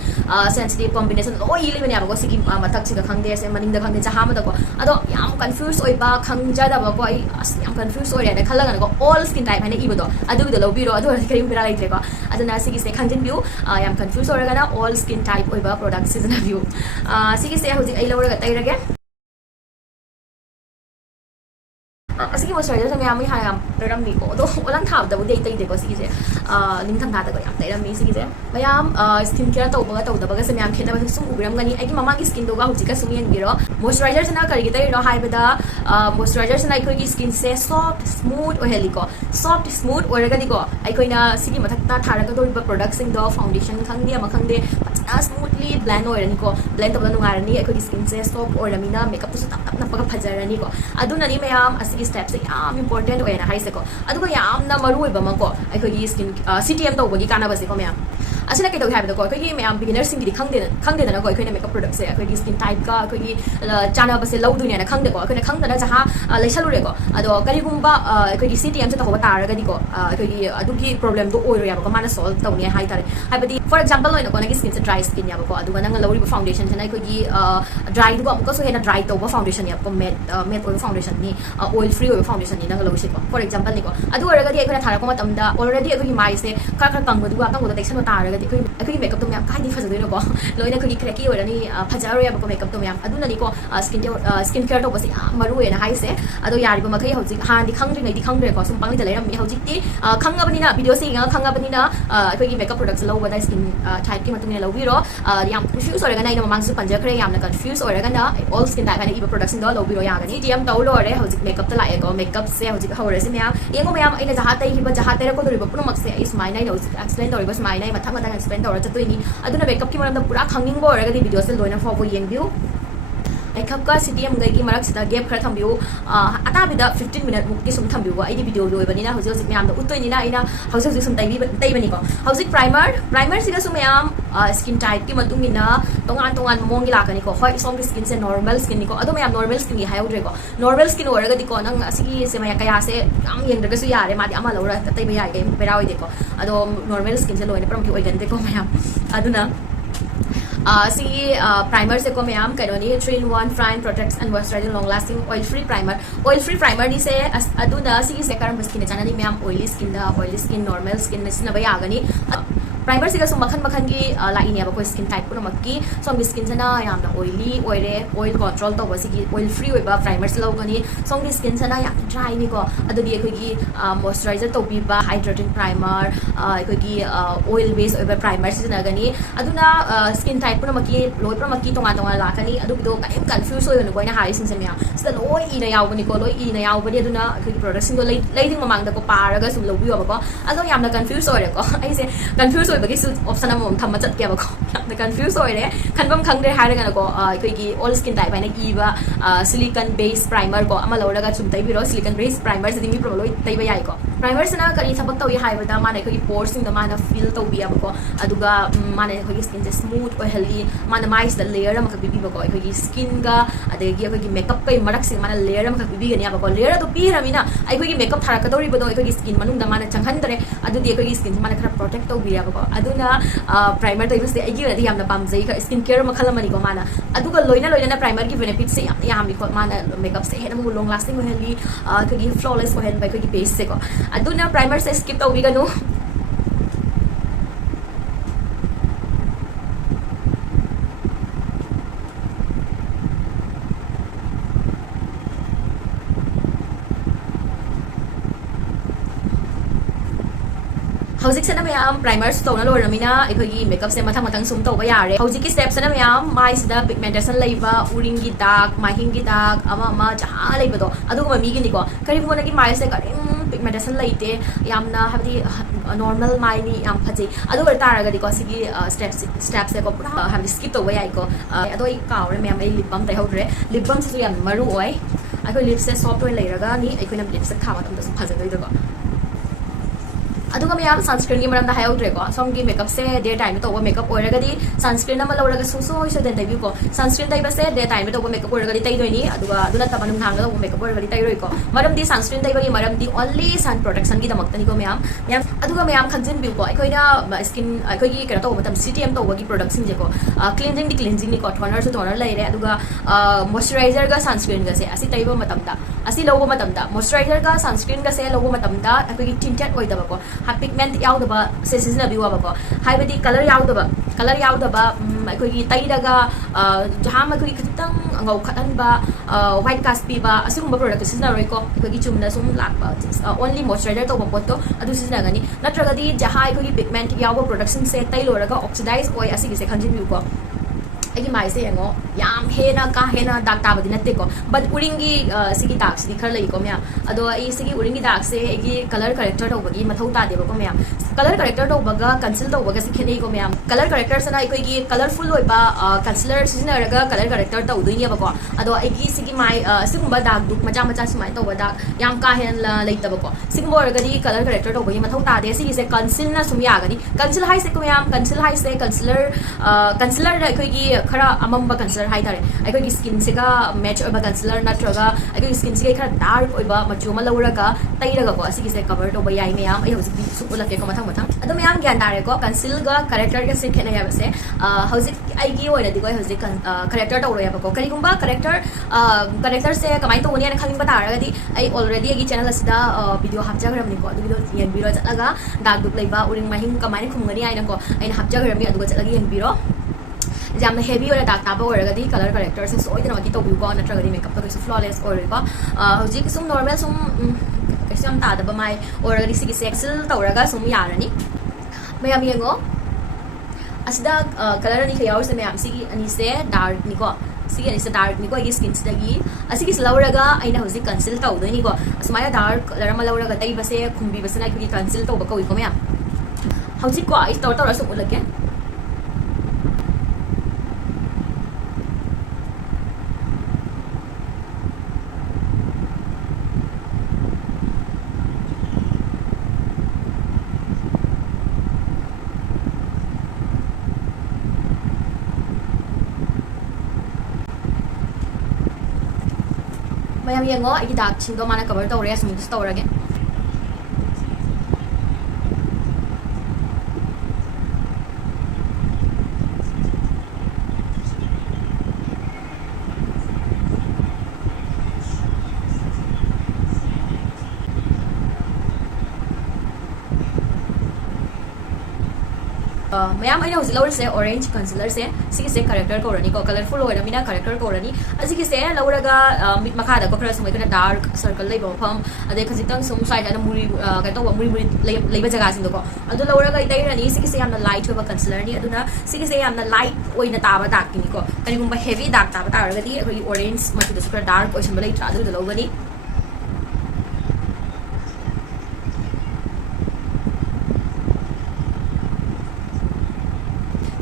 sensitive combination ꯂꯣꯏ ꯏ ꯂꯩꯕꯅꯦꯕꯀꯣ ꯁꯤꯒꯤ ꯃꯊꯛꯁꯤꯗ ꯈꯪꯗꯦ ꯁꯦ ꯃꯅꯤꯡꯗ ꯈꯪꯗꯦ ꯆꯍꯥꯃꯗꯀꯣ ꯑꯗꯣ ꯌꯥꯝ ꯀꯟꯐ꯭ꯌꯨꯁ ꯑꯣꯏꯕ ꯈꯪꯖꯗꯕꯀꯣ ꯑꯩ ꯑꯁ ꯌꯥꯝ ꯀꯟꯐ꯭ꯌꯨꯁ ꯑꯣꯏꯔꯦꯅ ꯈꯜꯂꯒꯅꯀꯣ all skin type ꯍꯥꯏꯅ ꯏꯕꯗꯣ ꯑꯗꯨꯒꯤꯗꯣ ꯂꯧꯕꯤꯔꯣ ꯑꯗꯨ ꯑꯣꯏꯔꯗꯤ ꯀꯔꯤꯝ ꯕꯦꯔꯥ ꯂꯩꯇ꯭ꯔꯦꯀꯣ ꯑꯗꯨꯅ ꯁꯤꯒꯤꯁꯦ ꯈꯪꯖꯤꯟꯕꯤꯌꯨ ꯌꯥꯝ ꯀꯟꯐ꯭ꯌꯨꯁ ꯑꯣꯏꯔꯒꯅ all skin type ꯑꯣꯏꯕ ꯄ꯭ꯔꯣꯗꯛ ꯁꯤꯖꯤꯟꯅꯕꯤꯌꯨ ꯁꯤꯒꯤꯁꯦ ꯍꯧꯖꯤꯛ ꯑꯩ ꯂꯧꯔꯒ ꯇꯩꯔꯒꯦ ꯑꯁꯤꯒꯤ ꯃꯣꯏꯁꯆꯔꯥꯏꯖꯔꯁꯦ ꯃꯌꯥꯝ ꯍꯥꯟꯅ ꯌꯥꯝ ꯇꯩꯔꯝꯃꯤꯀꯣ ꯑꯗꯣ ꯑꯣꯂꯪ ꯊꯥꯕꯗꯕꯨꯗꯤ ꯑꯩ ꯇꯩꯗꯦꯀꯣ ꯁꯤꯒꯤꯁꯦ ꯅꯤꯡꯊꯝꯊꯥꯗꯒ ꯌꯥꯝ ꯇꯩꯔꯝꯃꯤ ꯁꯤꯒꯤꯁꯦ ꯃꯌꯥꯝ ꯁ꯭ꯀꯤꯟ ꯀꯦꯌꯔ ꯇꯧꯕꯒ ꯇꯧꯗꯕꯒꯁꯦ ꯃꯌꯥꯝ ꯈꯦꯠꯅꯕꯁꯦ ꯁꯨꯝ ꯎꯕꯤꯔꯝꯒꯅꯤ ꯑꯩꯒꯤ ꯃꯃꯥꯡꯒꯤ ꯁ꯭ꯀꯤꯟꯗꯨꯒ ꯍꯧꯖꯤꯛꯀ ꯁꯨꯝ ꯌꯦꯡꯕꯤꯔꯣ ꯃꯣꯏꯁꯆꯔꯥꯏꯖꯔꯁꯤꯅ ꯀꯔꯤꯒꯤ ꯇꯩꯔꯤꯅꯣ ꯍꯥꯏꯕꯗ ꯃꯣꯏꯁꯆꯔꯥꯏꯖꯔꯁꯤꯅ ꯑꯩꯈꯣꯏꯒꯤ ꯁ꯭ꯀꯤꯟꯁꯦ ꯁꯣꯐ്ट ꯁ꯭ꯃꯨꯠ ꯑꯣꯏꯍꯜꯂꯤꯀꯣ ꯁꯣꯐ്ट ꯁ꯭ꯃꯨꯠ ꯑꯣꯏꯔꯒꯗꯤꯀꯣ ꯑꯩꯈꯣꯏꯅ ꯁꯤꯒꯤ ꯃꯊꯛꯇ ꯊꯥꯔꯛꯀꯗꯧꯔꯤꯕ ꯄ꯭ꯔꯣꯗꯛꯁꯤꯡꯗꯣ ꯐꯥꯎꯟꯗꯦꯁꯟ ꯈꯪꯗꯦ ꯑꯃ ꯈꯪꯗꯦ ꯐꯖꯅ ꯁ꯭ꯃꯨꯠꯂꯤ ꯕ꯭ꯂꯦꯟ ꯑꯣꯏꯔꯅꯤꯀꯣ ꯕ꯭ꯂꯦꯟ ꯇꯧꯕꯗ ꯅꯨꯡꯉꯥꯏꯔꯅꯤ ꯑꯩꯈꯣꯏꯒꯤ ꯁ꯭ꯀꯤꯟꯁꯦ ꯁꯣꯐ്ट ꯑꯣꯏꯔꯃꯤꯅ ꯃꯦꯀꯞꯇꯨꯁꯨ ꯇꯞ ꯇꯞ ꯅꯞꯄꯒ ꯐꯖꯔꯅꯤꯀꯣ ꯑꯗꯨꯅꯅꯤ ꯃꯌꯥꯝ ꯑꯁꯤꯒꯤ ꯁ꯭ꯇꯦꯞꯁꯦ ꯌꯥꯝ ꯏꯝꯄꯣꯔꯇꯦꯟट ꯑꯣꯏꯅ ꯍꯥꯏꯁꯦꯀꯣ ꯑꯗꯨꯒ ꯌꯥꯝꯅ ꯃꯔꯨꯑꯣꯏꯕ ꯑꯃꯀꯣ ꯑꯩꯈꯣꯏꯒꯤ ꯁ꯭ꯀꯤꯟ CTM ꯇꯧꯕꯒꯤ ꯀꯥꯟꯅꯕꯁꯦꯀꯣ ꯃꯌꯥꯝ ꯑꯁꯤꯅ ꯀꯩꯗꯧꯒꯦ ꯍꯥꯏꯕꯗꯀꯣ ꯑꯩꯈꯣꯏꯒꯤ ꯃꯌꯥꯝ ꯕꯤꯒꯤꯅꯔꯁꯤꯡꯒꯤꯗꯤ ꯈꯪꯗꯦꯗꯅꯀꯣ ꯑꯩꯈꯣꯏꯅ ꯃꯦꯀꯞ ꯄ꯭ꯔꯣꯗꯛꯁꯦ ꯑꯩꯈꯣꯏꯒꯤ ꯁ꯭ꯀꯤꯟ ꯇꯥꯏꯞꯀ ꯑꯩꯈꯣꯏꯒꯤ ꯆꯥꯅꯕꯁꯦ ꯂꯧꯗꯣꯏꯅꯦꯅ ꯈꯪꯗꯦꯀꯣ ꯑꯩꯈꯣꯏꯅ ꯈꯪꯗꯅ ꯖꯍꯥ ꯂꯩꯁꯜꯂꯨꯔꯦꯀꯣ ꯑꯗꯣ ꯀꯔꯤꯒꯨꯝꯕ ꯑꯩꯈꯣꯏꯒꯤ CTMꯁꯦ ꯇꯧꯍꯧꯕ ꯇꯥꯔꯒꯗꯤꯀꯣ ꯑꯩꯈꯣꯏꯒꯤ ꯑꯗꯨꯒꯤ ꯄ꯭ꯔꯣꯕ꯭ꯂꯦꯝꯗꯣ ꯑꯣꯏꯔꯣꯏꯌꯦꯕꯀꯣ ꯃꯥꯅ ꯁꯣꯜቭ ꯇꯧꯅꯤ ꯍꯥꯏꯇꯥꯔꯦ ꯍꯥꯏꯕꯗꯤ ꯐꯣꯔ ꯑꯦꯛꯖꯥꯝꯄꯜ ꯑꯣꯏꯅꯀꯣ ꯅꯪꯒꯤ ꯁ꯭ꯀꯤꯟꯁꯦ ꯗ꯭ꯔꯥꯏ ꯁ꯭ꯀꯤꯟꯅꯦꯕꯀꯣ ꯑꯗꯨꯒ ꯅꯪꯅ ꯂꯧꯔꯤꯕ ꯐꯥꯎꯟꯗꯦꯁꯟꯁꯤꯅ ꯑꯩꯈꯣꯏꯒꯤ ꯗ꯭ꯔꯥꯏꯗꯨꯒ ꯑꯃꯨꯛꯀꯁꯨ ꯍꯦꯟꯅ ꯗ꯭ꯔꯥꯏ ꯇꯧꯕ ꯐꯥꯎꯟꯗꯦꯁꯟꯅꯦꯕꯀꯣ ꯃꯦꯠ ꯑꯣꯏꯕ ꯐꯥꯎꯟꯗꯦꯁꯟꯅꯤ ꯑꯣꯏꯜ ꯐ꯭ꯔꯤ ꯑꯣꯏꯕ ꯐꯥꯎꯟꯗꯦꯁꯟꯅꯤ ꯅꯪꯅ ꯂꯧꯔꯤꯁꯦꯀꯣ ꯐꯣꯔ ꯑꯦꯛꯖꯥꯝꯄꯜꯅꯤꯀꯣ ꯑꯗꯨ ꯑꯣꯏꯔꯒꯗꯤ ꯑꯩꯈꯣꯏꯅ ꯊꯥꯔꯛꯄ ꯃꯇꯝꯗ ꯑꯣꯜꯔꯦꯗꯤ ꯑꯩꯈꯣꯏꯒꯤ ꯃꯥꯏꯁꯦ ꯈꯔ ꯀꯪꯕꯗꯨꯒ ꯑꯀꯪꯕꯗ ꯇꯩꯁꯟꯕ ꯇꯥꯔꯒꯗꯤ ꯑꯩꯈꯣꯏꯒꯤ ꯃꯦꯀꯞꯇꯣ ꯃꯌꯥꯝ ꯀꯥꯏꯗꯤ ꯐꯖꯗꯣꯏꯅꯣꯀꯣ ꯂꯣꯏꯅ ꯑꯩꯈꯣꯏꯒꯤ ꯀ꯭ꯔꯦꯛꯀꯤ ꯑꯣꯏꯔꯅꯤ ꯐꯖꯔꯣꯏꯌꯦꯕꯀꯣ ꯃꯦꯀꯞꯇꯣ ꯃꯌꯥꯝ ꯑꯗꯨꯅꯅꯤꯀꯣ ꯁ꯭ꯀꯤꯟ ꯀꯦꯌꯔ ꯇꯧꯕꯁꯦ ꯌꯥꯝ ꯃꯔꯨꯑꯣꯏꯅ ꯍꯥꯏꯁꯦ ꯑꯗꯣ ꯌꯥꯔꯤꯕ ꯃꯈꯩ ꯍꯧꯖꯤꯛ ꯍꯥꯟꯅꯗꯤ ꯈꯪꯗ꯭ꯔꯤꯉꯩꯗꯤ ꯈꯪꯗ꯭ꯔꯦꯀꯣ ꯁꯨꯝ ꯄꯪꯂꯩꯗ ꯂꯩꯔꯝꯃꯤ ꯍꯧꯖꯤꯛꯇꯤ ꯈꯪꯉꯕꯅꯤना ꯚꯤꯗꯤꯑꯣꯁꯦ ꯌꯦꯡꯉꯒ ꯈꯪꯉꯕꯅꯤना ꯑꯩꯈꯣꯏꯒꯤ ꯃꯦꯀꯞ ꯄ꯭ꯔꯣꯗꯛꯁꯦ ꯂꯧꯕꯗ ꯁ꯭ꯀꯤꯟ ꯇꯥꯏꯞꯀꯤ ꯃꯇꯨꯡ ꯏꯟꯅ ꯂꯧꯕꯤꯔꯣ ꯌꯥꯝ ꯀꯟꯐ꯭ꯌꯨꯁ ꯑꯣꯏꯔꯒꯅ ꯑꯩꯅ ꯃꯃꯥꯡꯁꯨ ꯄꯟꯖꯈ꯭ꯔꯦ ꯌꯥꯝꯅ ꯀꯟꯐ꯭ꯌꯨꯁ ꯑꯣꯏꯔꯒꯅ ꯑꯣꯜ ꯁ꯭ꯀꯤꯟ ꯇꯥꯏꯞ ꯍꯥꯏꯅ ꯏꯕ ꯄ꯭ꯔꯣꯗꯛꯁꯤꯡꯗꯣ ꯂꯧꯕꯤꯔꯣ ꯌꯥꯒꯅꯤ CTM ꯇꯧ ꯂꯣꯏꯔꯦ ꯍꯧꯖꯤꯛ ꯃꯦꯀꯞꯇ ꯂꯥꯛꯑꯦꯀꯣ ꯃꯦꯀꯞꯁꯦ ꯍꯧꯖꯤꯛ ꯍꯧꯔꯁꯤ ꯃꯌꯥꯝ ꯌꯦꯡꯉꯣ ꯃꯌꯥꯝ ꯑꯩꯅ ꯖꯍꯥ ꯇꯩꯔꯛꯀꯗꯧꯔꯤꯕ ꯄꯨꯝꯅꯃꯛꯁꯦ ꯑꯩ ꯁꯨꯃꯥꯏꯅ ꯑꯩꯅ ꯍꯧꯖꯤꯛ ꯑꯦꯛꯁꯄ꯭ꯂꯦꯟ ꯇꯧꯔꯤꯕ ꯁꯨꯃꯥꯏꯅ ꯑꯩ ꯃꯊꯪ ꯃꯊꯪ ꯑꯦꯛꯁꯄ꯭ꯂꯦꯟ ꯇꯧꯔ ꯆꯠꯇꯣꯏꯅꯤ ꯑꯗꯨꯅ ꯃꯦꯀꯞꯀꯤ ꯃꯔꯝꯗ ꯄꯨꯔꯥ ꯈꯪꯅꯤꯡꯕ ꯑꯣꯏꯔꯒꯗꯤ ꯚꯤꯗꯤꯑꯣꯁꯦ ꯂꯣꯏꯅ ꯐꯥꯎꯕ ꯌꯦꯡꯕꯤꯌꯨ मेकअप का CTM मरक्सिदा गेप खर थम्बियु अताबिदा 15 मिनट मुक्ति सुम थम्बियु अइदि वीडियो लोइबनिना हौजि हौजि म्याम द उतोइनिना आइना हौजि हौजि सुम तैबनिको हौजि प्राइमर सिगा सु म्याम स्किन टाइप की मतुंगिना तोंगान तोंगान मोंगी लाकनिको होय सोम स्किन से नॉर्मल स्किन निको अदो म्याम नॉर्मल स्किन गी हायौद्रेको नॉर्मल स्किन ओरगदिको नंग असिगी से मया कया से याम येंद्रगसु यारे मादि अमा लौरा तैबा याय गे बेरा ओइदेको अदो नॉर्मल स्किन से लोइने प्रमकी ओइगनदेको म्याम अदुना प्राइमर से को मैम कहीं 3-in-1 prime protects and moisturising long lasting oil free primer दी से अदुना सिगी से करम स्किन चाननी ma'am oily skin normal skin सिनबा यागनी प्राइमर सिगा सो मखन मखन की लाइने अब कोई स्किन टाइप पुनः मक्की सोम स्किन से ना यामना ऑयली ओइरे ऑयल कंट्रोल तो बसिगी ऑयल फ्री ओइबा प्राइमर से लौगनी सोम स्किन से ना याम ड्राई निको अदुदी अखोगी मॉइस्चराइजर तो बीबा हाइड्रेटिंग प्राइमर अखोगी ऑयल बेस ओइबा प्राइमर सिजनगनी अदुना स्किन टाइप पुनः मक्की लोइ पुनः मक्की तोंगा तोंगा लाकनी अदुदो कयम कंफ्यूज ओइबन कोइना हाइ सिन से म्या सिदा लोइ इना यावबनिको लोइ इना यावबनि अदुना अखोगी प्रोडक्ट सिंगो लेदिंग ममांग दको पारगा सुम लौबियो बको अदो यामना कंफ्यूज ओइरेको आइसे कंफ्यूज ऑप्शन थम चटके कंफ्यूज होरे खनबम खंग्रे हारगनको अखोगी ऑल स्किन टाइप है इबा सिलिकन बेस प्राइमर को अमा लौरगा सुम तैबिरो सिलिकन बेस प्राइमर से मी प्रोलो तैबा याइको प्राइमर से करी थबक तौई हाइबदा माने अखोगी पोर्स सिंग माने फिल तौबियाबको अदुगा माने अखोगी स्किन से स्मूथ ओहली माने माइस द लेयर अमक बिबिबको अखोगी स्किन गा अदेगी अखोगी मेकअप कई मरक सिंग माने लेयर अमक बिबिगनी अबको लेयर तो पीरमिना अखोगी मेकअप थारकदौरी बदो अखोगी स्किन मनुंग द माने चंगहनदरे अदुदी अखोगी स्किन माने खरा प्रोटेक्ट तौबियाबको अदुना प्राइमर तैबसे अगी यामना पामजै स्किन केयर मखल मनिको माना अदुगा लोइना लोइना प्राइमर की बेनिफिट से याम लिखो माना मेकअप से हेन मु लॉन्ग लास्टिंग ओहली अखोगी फ्लॉलेस ओहन बाय अखोगी बेस से को अदुना प्राइमर से स्किप तौबिगनु हौजिक से मैम प्राइमर्स तौना लोरमिना अखोगी मेकअप से मथंग मथंग सुम तौबा यारे हौजिक स्टेप से मैम माइ सिदा पिगमेंटेशन लेबा उरिंग की दाग माहिंग की दाग अमा अमा जहा लेबदो अदुगुम मीगिनिको करिबो नगी माइ से करिम पिगमेंटेशन लेते यामना हबदी नॉर्मल माइनी याम फजे अदु तारगदी को सिगी स्टेप से को पूरा हबदी स्किप तौबा याइको अदो इ कावरे मैम ए लिप बाम तैहौद्रे लिप बाम से याम मरु ओय अखोई लिप से सॉफ्ट ओय लेरगा नि अखोइना लिप से खावा तम फजदोइदको ꯑꯗꯨꯒ ꯃꯌꯥꯝ ꯁꯟꯁꯀ꯭ꯔꯤꯟꯒꯤ ꯃꯔꯝꯗ ꯍꯥꯏꯍꯧꯗ꯭ꯔꯦꯀꯣ ꯁꯣꯝꯒꯤ ꯃꯦꯀꯞꯁꯦ ꯗꯦ ꯇꯥꯏꯝꯗ ꯇꯧꯕ ꯃꯦꯀꯞ ꯑꯣꯏꯔꯒꯗꯤ ꯁꯟꯁꯀ꯭ꯔꯤꯟ ꯑꯃ ꯂꯧꯔꯒ ꯁꯨꯡꯁꯣꯏ ꯁꯣꯏꯗꯅ ꯇꯩꯕꯤꯌꯨꯀꯣ ꯁꯟꯁꯀ꯭ꯔꯤꯟ ꯇꯩꯕꯁꯦ ꯗꯦ ꯇꯥꯏꯝꯗ ꯇꯧꯕ ꯃꯦꯀꯞ ꯑꯣꯏꯔꯒꯗꯤ ꯇꯩꯗꯣꯏꯅꯤ ꯑꯗꯨꯒ ꯑꯗꯨ ꯅꯠꯇꯕ ꯅꯨꯡꯗꯥꯡꯗ ꯇꯧꯕ ꯃꯦꯀꯞ ꯑꯣꯏꯔꯒꯗꯤ ꯇꯩꯔꯣꯏꯀꯣ ꯃꯔꯝꯗꯤ ꯁꯟꯁꯀ꯭ꯔꯤꯟ ꯇꯩꯕꯒꯤ ꯃꯔꯝꯗꯤ ꯑꯣꯟꯂꯤ ꯁꯟ ꯄ꯭ꯔꯣꯇꯦꯛꯁꯟꯒꯤꯗꯃꯛꯇꯅꯤꯀꯣ ꯃꯌꯥꯝ ꯑꯗꯨꯒ ꯃꯌꯥꯝ ꯈꯪꯖꯤꯟꯕꯤꯌꯨꯀꯣ ꯑꯩꯈꯣꯏꯅ ꯁ꯭ꯀꯤꯟ ꯑꯩꯈꯣꯏꯒꯤ ꯀꯩꯅꯣ ꯇꯧꯕ ꯃꯇꯝ CTM ꯇꯧꯕꯒꯤ ꯄ꯭ꯔꯣꯗꯛꯁꯤꯡꯁꯦꯀꯣ ꯀ꯭ꯂꯤꯟꯖꯤꯡꯗꯤ ꯀ꯭ꯂꯤꯟꯖꯤꯡꯅꯤꯀꯣ ꯇꯣꯅꯔꯁꯨ ꯇꯣꯅꯔ ꯂꯩꯔꯦ ꯑꯗꯨꯒ ꯃꯣꯏꯁꯆꯔꯥꯏꯖꯔꯒ ꯁꯟꯁꯀ꯭ꯔꯤꯟꯒꯁꯦ ꯑꯁꯤ ꯇꯩꯕ ꯃꯇꯝꯗ ꯑꯁꯤ ꯂꯧꯕ ꯃꯇꯝꯗ ꯃꯣꯏꯁꯆꯔꯥꯏꯖꯔꯒ ꯁꯟꯁꯀ꯭ꯔꯤꯟꯒꯁꯦ ꯂꯧꯕ ꯃꯇꯝꯗ ꯑꯩꯈꯣꯏꯒꯤ ꯇꯤꯟꯇꯦꯠ ꯑꯣꯏꯗꯕꯀꯣ ꯄꯤꯒꯃꯦꯟꯠ ꯌꯥꯎꯗꯕ ꯁꯦ ꯁꯤꯖꯤꯟꯅꯕꯤꯌꯨꯕꯀꯣ ꯍꯥꯏꯕꯗꯤ ꯀꯂꯔ ꯌꯥꯎꯗꯕ ꯑꯩꯈꯣꯏꯒꯤ ꯇꯩꯔꯒ ꯖꯍꯥꯝ ꯑꯩꯈꯣꯏꯒꯤ ꯈꯤꯇꯪ ꯉꯧꯈꯠꯍꯟꯕ ꯋꯥꯏꯠ ꯀꯥꯁ ꯄꯤꯕ ꯑꯁꯤꯒꯨꯝꯕ ꯄ꯭ꯔꯣꯗꯛꯇ ꯁꯤꯖꯤꯟꯅꯔꯣꯏꯀꯣ ꯑꯩꯈꯣꯏꯒꯤ ꯆꯨꯝꯅ ꯁꯨꯝ ꯂꯥꯛꯄ ꯑꯣꯟꯂꯤ ꯃꯣꯏꯁꯆꯔꯥꯏꯖꯔ ꯇꯧꯕ ꯄꯣꯠꯇꯣ ꯑꯗꯨ ꯁꯤꯖꯤꯟꯅꯒꯅꯤ ꯅꯠꯇ꯭ꯔꯒꯗꯤ ꯖꯍꯥ ꯑꯩꯈꯣꯏꯒꯤ ꯄꯤꯒꯃꯦꯟꯠ ꯌꯥꯎꯕ ꯄ꯭ꯔꯣꯗꯛꯁꯤꯡꯁꯦ ꯇꯩꯂꯣꯏꯔꯒ ꯑꯣꯛꯁꯤꯗꯥꯏꯖ ꯑꯣꯏ ꯑꯁꯤꯒꯤꯁꯦ ꯈꯪꯖꯤꯟꯕꯤꯌꯨꯀꯣ ꯑꯩꯒꯤ ꯃꯥꯏꯁꯦ ꯌꯦꯡꯉꯣ ꯌꯥꯝ ꯍꯦꯟꯅ ꯀꯥ ꯍꯦꯟꯅ ꯗꯥꯛ ꯇꯥꯕꯗꯤ ꯅꯠꯇꯦꯀꯣ ꯕꯠ ꯎꯔꯤꯡꯒꯤ ꯁꯤꯒꯤ ꯗꯥꯛꯁꯤꯗꯤ ꯈꯔ ꯂꯩꯀꯣ ꯃꯌꯥꯝ ꯑꯗꯣ ꯑꯩ ꯁꯤꯒꯤ ꯎꯔꯤꯡꯒꯤ ꯗꯥꯛꯁꯦ ꯑꯩꯒꯤ ꯀꯂꯔ ꯀꯔꯦꯛꯇꯔ ꯇꯧꯕꯒꯤ ꯃꯊꯧ ꯇꯥꯗꯦꯕꯀꯣ ꯃꯌꯥꯝ ꯀꯂꯔ ꯀꯔꯦꯛꯇꯔ ꯇꯧꯕꯒ ꯀꯟꯁꯤꯜ ꯇꯧꯕꯒꯁꯤ ꯈꯦꯠꯅꯩꯀꯣ ꯃꯌꯥꯝ ꯀꯂꯔ ꯀꯔꯦꯛꯇꯔꯁꯤꯅ ꯑꯩꯈꯣꯏꯒꯤ ꯀꯂꯔꯐꯨꯜ ꯑꯣꯏꯕ ꯀꯟꯁꯤꯂꯔ ꯁꯤꯖꯤꯟꯅꯔꯒ ꯀꯂꯔ ꯀꯔꯦꯛꯇꯔ ꯇꯧꯗꯣꯏꯅꯦꯕꯀꯣ ꯑꯗꯣ ꯑꯩꯒꯤ ꯁꯤꯒꯤ ꯃꯥꯏ ꯁꯤꯒꯨꯝꯕ ꯗꯥꯛ ꯗꯨꯛ ꯃꯆꯥ ꯁꯨꯃꯥꯏꯅ ꯇꯧꯕ ꯗꯥꯛ ꯌꯥꯝ ꯀꯥ ꯍꯦꯟꯅ ꯂꯩꯇꯕꯀꯣ ꯁꯤꯒꯨꯝꯕ ꯑꯣꯏꯔꯒꯗꯤ ꯀꯂꯔ ꯀꯔꯦꯛꯇꯔ ꯇꯧꯕꯒꯤ ꯃꯊꯧ ꯇꯥꯗꯦ ꯁꯤꯒꯤꯁꯦ ꯀꯟꯁꯤꯜꯅ ꯁꯨꯝ ꯌꯥꯒꯅꯤ ꯀꯟꯁꯤꯜ ꯍꯥꯏꯁꯦ ꯃꯌꯥꯝ ꯀꯟꯁꯤꯜ ꯍꯥꯏꯁꯦ ꯀꯟꯁꯤꯂꯔꯗ ꯑꯩꯈꯣꯏꯒꯤ ꯈꯔ ꯑꯃꯝꯕ ꯀꯟꯁꯤꯂꯔ ꯍꯥꯏꯇꯥꯔꯦ ꯑꯩꯈꯣꯏꯒꯤ ꯁ꯭ꯀꯤꯟꯁꯤꯒ ꯃꯦꯠꯆ ꯑꯣꯏꯕ ꯀꯟꯁꯤꯂꯔ ꯅꯠꯇ꯭ꯔꯒ ꯑꯩꯈꯣꯏꯒꯤ ꯁ꯭ꯀꯤꯟꯁꯤꯒ ꯈꯔ ꯗꯥꯔꯛ ꯑꯣꯏꯕ ꯃꯆꯨ ꯑꯃ ꯂꯧꯔꯒ ꯇꯩꯔꯒꯀꯣ ꯑꯁꯤꯒꯤꯁꯦ ꯀꯚꯔ ꯇꯧꯕ ꯌꯥꯏ ꯃꯌꯥꯝ ꯑꯩ ꯍꯧꯖꯤꯛꯇꯤ ꯁꯨꯝ ꯎꯠꯂꯛꯀꯦꯀꯣ ꯃꯊꯪ ꯑꯗꯣ ꯃꯌꯥꯝ ꯒ꯭ꯌꯥꯟ ꯇꯥꯔꯦꯀꯣ ꯀꯟꯁꯤꯜꯒ ꯀꯔꯦꯛꯇꯔꯒꯁꯦ ꯈꯦꯠꯅꯩ ꯍꯥꯏꯕꯁꯦ ꯍꯧꯖꯤꯛ ꯑꯩꯒꯤ ꯑꯣꯏꯅꯗꯤꯀꯣ ꯑꯩ ꯍꯧꯖꯤꯛ ꯀꯔꯦꯛꯇꯔ ꯇꯧꯔꯣꯏꯕꯀꯣ ꯀꯔꯤꯒꯨꯝꯕ ꯀꯔꯦꯛꯇꯔꯁꯦ ꯀꯃꯥꯏꯅ ꯇꯧꯒꯅꯤꯅ ꯈꯪꯅꯤꯡꯕ ꯇꯥꯔꯒꯗꯤ ꯑꯩ ꯑꯣꯜꯔꯦꯗꯤ ꯑꯩꯒꯤ ꯆꯦꯅꯦꯜ ꯑꯁꯤꯗ ꯚꯤꯗꯤꯑꯣ ꯍꯥꯞꯆꯈ꯭ꯔꯕꯅꯤꯀꯣ ꯑꯗꯨꯒꯤꯗꯣ ꯌꯦꯡꯕꯤꯔꯣ ꯆꯠꯂꯒ ꯗꯥꯛ ꯗꯨꯛ ꯂꯩꯕ ꯎꯔꯤꯡ ꯃꯍꯤꯡ ꯀꯃꯥꯏꯅ ꯈꯨꯝꯒꯅꯤ ꯍꯥꯏꯅꯀꯣ ꯑꯩꯅ ꯍꯥꯞꯆꯈ꯭ꯔꯕꯅꯤ ꯑꯗꯨꯒ ꯆꯠꯂꯒ ꯌꯦꯡꯕꯤꯔꯣ ꯌꯥꯝꯅ ꯍꯦꯚꯤ ꯑꯣꯏꯅ ꯗꯥꯛ ꯇꯥꯕ ꯑꯣꯏꯔꯒꯗꯤ ꯀꯂꯔ ꯀꯔꯦꯛꯇꯔꯁꯦ ꯁꯣꯏꯗꯅꯃꯛꯀꯤ ꯇꯧꯕꯤꯌꯨꯀꯣ ꯅꯠꯇ꯭ꯔꯒꯗꯤ ꯃꯦꯀꯞꯇꯣ ꯀꯩꯁꯨ ꯐ꯭ꯂꯣꯂꯦꯁ ꯑꯣꯏꯔꯣꯏꯀꯣ ꯍꯧꯖꯤꯛ ꯁꯨꯝ ꯅꯣꯔꯃꯦꯜ ꯁꯨꯝ ꯀꯩꯁꯨ ꯌꯥꯝ ꯇꯥꯗꯕ ꯃꯥꯏ ꯑꯣꯏꯔꯒꯗꯤ ꯁꯤꯒꯤꯁꯦ ꯀꯟꯁꯤꯜ ꯇꯧꯔꯒ ꯁꯨꯝ ꯌꯥꯔꯅꯤ ꯃꯌꯥꯝ ꯌꯦꯡꯉꯣ ꯑꯁꯤꯗ ꯀꯂꯔ ꯑꯅꯤꯈꯛ ꯌꯥꯎꯔꯤꯁꯦ ꯃꯌꯥꯝ ꯁꯤꯒꯤ ꯑꯅꯤꯁꯦ ꯗꯥꯔꯛꯅꯤꯀꯣ ꯁꯤꯒꯤ ꯑꯅꯤꯁꯦ ꯗꯥꯔꯛꯅꯤꯀꯣ ꯑꯩꯒꯤ ꯁ꯭ꯀꯤꯟꯁꯤꯗꯒꯤ ꯑꯁꯤꯒꯤꯁꯦ ꯂꯧꯔꯒ ꯑꯩꯅ ꯍꯧꯖꯤꯛ ꯀꯟꯁꯤꯜ ꯇꯧꯗꯣꯏꯅꯤꯀꯣ ꯑꯁꯨꯃꯥꯏꯅ ꯗꯥꯔꯛ ꯀꯂꯔ ꯑꯃ ꯂꯧꯔꯒ ꯇꯩꯕꯁꯦ ꯈꯨꯝꯕꯤꯕꯁꯤꯅ ꯑꯩꯈꯣꯏꯒꯤ ꯀꯟꯁꯤꯜ ꯇꯧꯕ ꯀꯧꯏꯀꯣ ꯃꯌꯥꯝ ꯍꯧꯖꯤꯛꯀꯣ ꯑꯩ ꯇꯧꯔ ꯁꯨꯝ ꯎꯠꯂꯛꯀꯦ ꯃꯌꯥꯝ ꯌꯦꯡꯉꯣ ꯑꯩꯒꯤ ꯗꯥꯛꯁꯤꯡꯗꯣ ꯃꯥꯅ ꯀꯚꯔ ꯇꯧꯔꯦ ꯑꯁꯨꯝꯗꯁꯨ ꯇꯧꯔꯒꯦ ꯃꯌꯥꯝ ꯑꯩꯅ ꯍꯧꯖꯤꯛ ꯂꯧꯔꯤꯁꯦ ꯑꯣꯔꯦꯟꯖ ꯀꯟꯁꯤꯂꯔꯁꯦ ꯁꯤꯒꯤꯁꯦ ꯀꯔꯦꯛꯇꯔ ꯀꯧꯔꯅꯤꯀꯣ ꯀꯂꯔꯐꯨꯜ ꯑꯣꯏꯔꯕꯅꯤꯅ ꯀꯔꯦꯛꯇꯔ ꯀꯧꯔꯅꯤ ꯑꯁꯤꯒꯤꯁꯦ ꯂꯧꯔꯒ ꯃꯤꯠ ꯃꯈꯥꯗꯀꯣ ꯈꯔ ꯁꯨꯝ ꯑꯩꯈꯣꯏꯅ ꯗꯥꯔꯛ ꯁꯔꯀꯜ ꯂꯩꯕ ꯃꯐꯝ ꯑꯗꯩ ꯈꯖꯤꯛꯇꯪ ꯁꯨꯝ ꯁ꯭ꯋꯥꯏꯗ ꯀꯩꯅꯣ ꯇꯧꯕ ꯃꯨꯔꯤ ꯂꯩꯕ ꯖꯒꯥꯁꯤꯡꯗꯣꯀꯣ ꯑꯗꯨ ꯂꯧꯔꯒ ꯇꯩꯔꯅꯤ ꯁꯤꯒꯤꯁꯦ ꯌꯥꯝꯅ ꯂꯥꯏꯠ ꯑꯣꯏꯕ ꯀꯟꯁꯤꯂꯔꯅꯤ ꯑꯗꯨꯅ ꯁꯤꯒꯤꯁꯦ ꯌꯥꯝꯅ ꯂꯥꯏꯠ ꯑꯣꯏꯅ ꯇꯥꯕ ꯗꯥꯛꯀꯤꯅꯤꯀꯣ ꯀꯔꯤꯒꯨꯝꯕ ꯍꯦꯚꯤ ꯗꯥꯛ ꯇꯥꯕ ꯇꯥꯔꯒꯗꯤ ꯑꯩꯈꯣꯏꯒꯤ ꯑꯣꯔꯦꯟꯖ ꯃꯆꯨꯗꯁꯨ ꯈꯔ ꯗꯥꯔꯛ ꯑꯣꯏꯁꯟꯕ ꯂꯩꯇ꯭ꯔꯥ ꯑꯗꯨꯗꯣ ꯂꯧꯒꯅꯤ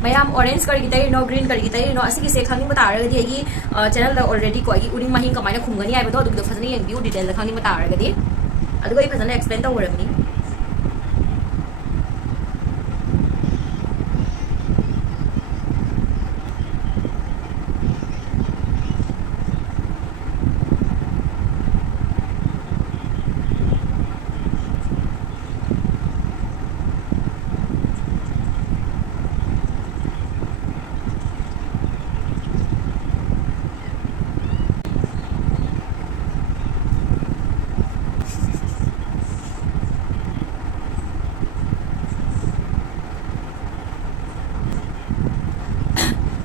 ꯃꯌꯥꯝ ꯑꯣꯔꯦꯟꯖ ꯀꯔꯤꯒꯤ ꯇꯩꯔꯤꯅꯣ ꯒ꯭ꯔꯤꯟ ꯀꯔꯤꯒꯤ ꯇꯩꯔꯤꯅꯣ ꯑꯁꯤꯒꯤꯁꯦ ꯈꯪꯅꯤꯡꯕ ꯇꯥꯔꯒꯗꯤ ꯑꯩꯒꯤ ꯆꯦꯅꯦꯜꯗ ꯑꯣꯜꯔꯦꯗꯤ ꯀꯣ ꯑꯩꯒꯤ ꯎꯔꯤꯡ ꯃꯍꯤꯡ ꯀꯃꯥꯏꯅ ꯈꯨꯝꯒꯅꯤ ꯍꯥꯏꯕꯗꯣ ꯑꯗꯨꯒꯤꯗꯣ ꯐꯖꯅ ꯌꯦꯡꯕꯤꯌꯨ ꯗꯤꯇꯦꯜꯗ ꯈꯪꯅꯤꯡꯕ ꯇꯥꯔꯒꯗꯤ ꯑꯗꯨꯒ ꯑꯩ ꯐꯖꯅ ꯑꯦꯛꯁꯄ꯭ꯂꯦꯟ ꯇꯧꯔꯕꯅꯤ